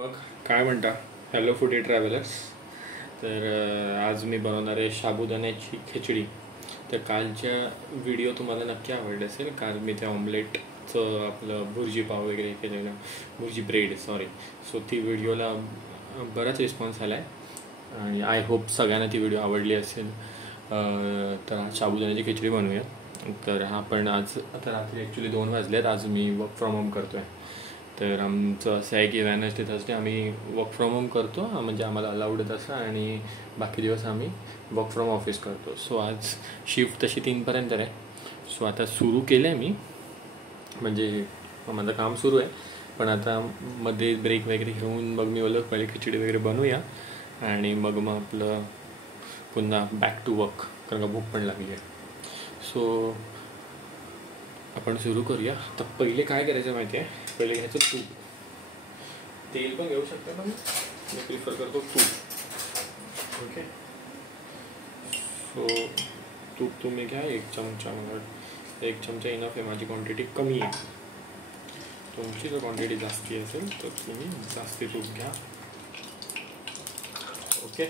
मग काय म्हणता हॅलो फूडी ट्रॅव्हलर्स. तर आज मी बनवणार आहे साबुदाण्याची खिचडी. तर कालच्या व्हिडिओ तुम्हाला नक्की आवडले असेल. काल मी त्या ऑमलेटचं आपलं भुर्जी पाव वगैरे केलेलं, भुर्जी ब्रेड सो ती व्हिडिओला बराच रिस्पॉन्स आला आहे आणि आय होप सगळ्यांना ती व्हिडिओ आवडली असेल. तर आज साबुदाण्याची खिचडी बनवूया. तर आपण आज आता रात्री ॲक्च्युली 2 वाजलेत. आज मी वर्क फ्रॉम होम करतो आहे. तर आमचं असं आहे की वेडनेसडे थर्सडे आम्ही वर्क फ्रॉम होम करतो, म्हणजे आम्हाला अलाउड आहे तसं, आणि बाकी दिवस आम्ही वर्क फ्रॉम ऑफिस करतो. सो आज शिफ्ट तशी 3पर्यंत आहे. सो आता सुरू केलं आहे मी, म्हणजे माझं काम सुरू आहे. पण आता मध्ये ब्रेक वगैरे घेऊन मग मी बोललो पहिले खिचडी वगैरे बनवूया आणि मग आपलं पुन्हा बॅक टू वर्क, कारण का भूक पण लागली आहे. सो आपण सुरू करूया. तर पहिले काय करायचं माहिती आहे, पहिले घ्यायचं तूप. तेल पण घेऊ शकता, पण मी प्रिफर करतो तूप. ओके, सो तूप तुम्ही घ्या 1 चमचा. मला 1 चमचा इनफ आहे, माझी क्वांटिटी कमी आहे. तुमची जर क्वांटिटी जास्ती असेल तर तुम्ही जास्ती तूप घ्या. ओके,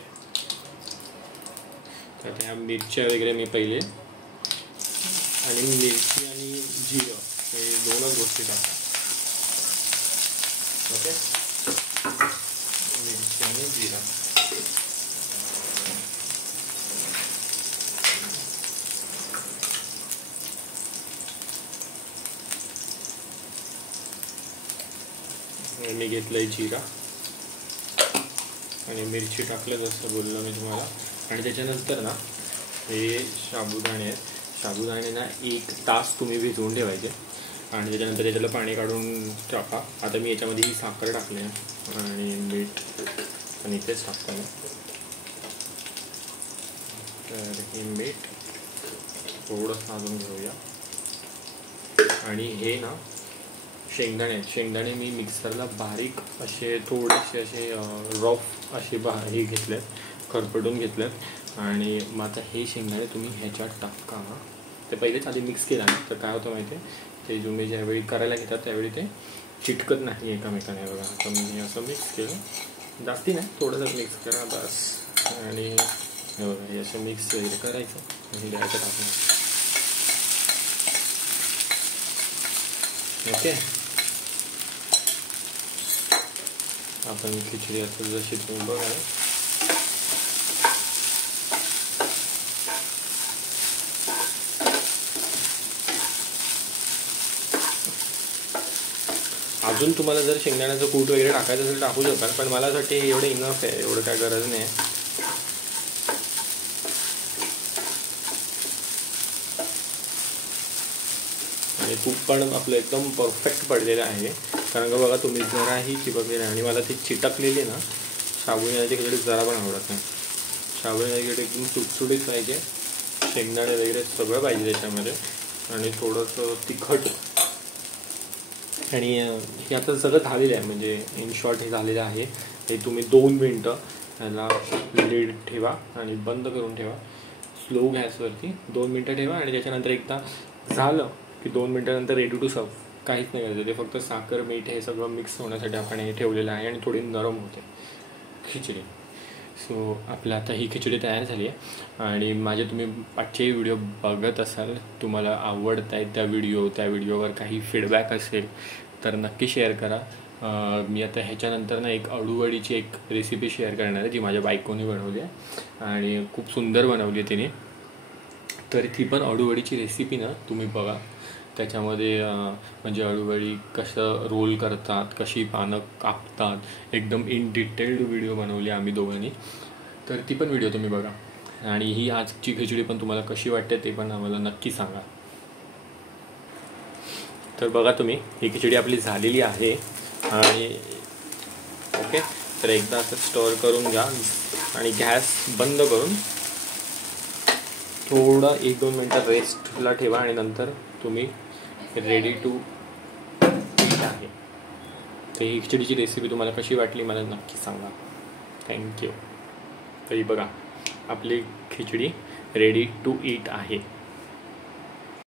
तर त्या मिरच्या वगैरे मी पहिले, आणि मिरची आणि जिरं हे 2च गोष्टी टाका. ओके, मिरची आणि जिरा. मी घेतलंय जिरा आणि मिरची टाकलं जसं बोललो मी तुम्हाला. आणि त्याच्यानंतर ना हे साबुदाणे आहेत. साबुदाणे ना 1 तास तुम्ही भिजवून ठेवायचे आणि त्याच्यानंतर त्याच्याला पाणी काढून टाका. आता मी याच्यामध्ये ही साखर टाकली आहे आणि मीठ आणि इथेच टाकतो. तर हे मीठ थोडंसं अजून घेऊया. आणि हे ना शेंगदाणे मी मिक्सरला बारीक असे थोडेसे असे रफ असे हे घेतलेत, खरपटून घेतलेत. आणि मग आता हे शेंगदाणे तुम्ही ह्याच्यात टाका. ते पहिलेच आधी मिक्स केला ना तर काय होतं माहिती आहे, ते तुम्ही ज्यावेळी करायला घेतात त्यावेळी ते चिटकत नाही एकमेकाने. बघा, आता मी असं मिक्स केलं, जास्ती नाही, थोडंसं मिक्स करा बस. आणि हे बघा, हे असं मिक्स वगैरे करायचं आणि द्यायचं टाकून. ओके, आपण खिचडी असं जशी तुम्ही बघा. अजून तुम्हाला जर शेंगदाण्याचं कूट वगैरे टाकायचं असेल टाकू शकता, पण मला असं वाटतं एवढं इनफ आहे, एवढं काय गरज नाही. आणि तूप पण आपलं एकदम परफेक्ट पडलेलं आहे, कारण का बघा तुम्ही जराही चिपकलेलं आहे. आणि मला ती चिटकलेली ना साबुदाण्याची खिचडी जरा पण आवडत नाही. साबुदाण्याची खिचडी एकदम सुटसुटीत पाहिजे, शेंगदाणे वगैरे सगळं पाहिजे त्याच्यामध्ये, आणि थोडंसं तिखट. आणि हे आता सगळं झालेलं आहे, म्हणजे इन शॉर्ट हे झालेलं आहे. हे तुम्ही 2 मिनटं ह्याला लीड ठेवा आणि बंद करून ठेवा स्लो गॅसवरती. 2 मिनटं ठेवा आणि त्याच्यानंतर एकदा झालं की 2 मिनटानंतर रेडी टू सर्व. काहीच नाही करायचं, ते फक्त साखर मीठ हे सगळं मिक्स होण्यासाठी आपण हे ठेवलेलं आहे आणि थोडी नरम होते खिचडी. सो आपल्या आता ही खिचडी तयार झाली आहे. आणि माझे तुम्ही पाठचे व्हिडिओ बघत असाल, तुम्हाला आवडत आहेत त्या व्हिडिओवर काही फीडबॅक असेल तर नक्की शेअर करा. मी आता ह्याच्यानंतर ना एक अळूवडीची एक रेसिपी शेअर करणार आहे, जी माझ्या बायकोने बनवली आहे आणि खूप सुंदर बनवली आहे तिने. तर ती पण अळूवडीची रेसिपी ना तुम्ही बघा. त्याच्यामध्ये म्हणजे अळूवडी कसं रोल करतात, कशी पानं कापतात, एकदम इन डिटेल्ड व्हिडिओ बनवली आम्ही दोघांनी. तर ती पण व्हिडिओ तुम्ही बघा. आणि ही आजची खिचडी पण तुम्हाला कशी वाटते ते पण आम्हाला नक्की सांगा. तर बघा तुम्ही, ही खिचडी आपली झालेली आहे. आणि ओके, तर एकदा असं स्टर करून घ्या आणि गॅस बंद करून थोडं 1-2 मिनटं रेस्टला ठेवा आणि नंतर तुम्ही रेडी टू ईट आहे. तर ही खिचडीची रेसिपी तुम्हाला कशी वाटली मला नक्की सांगा. थँक्यू. तरी बघा, आपली खिचडी रेडी टू ईट आहे.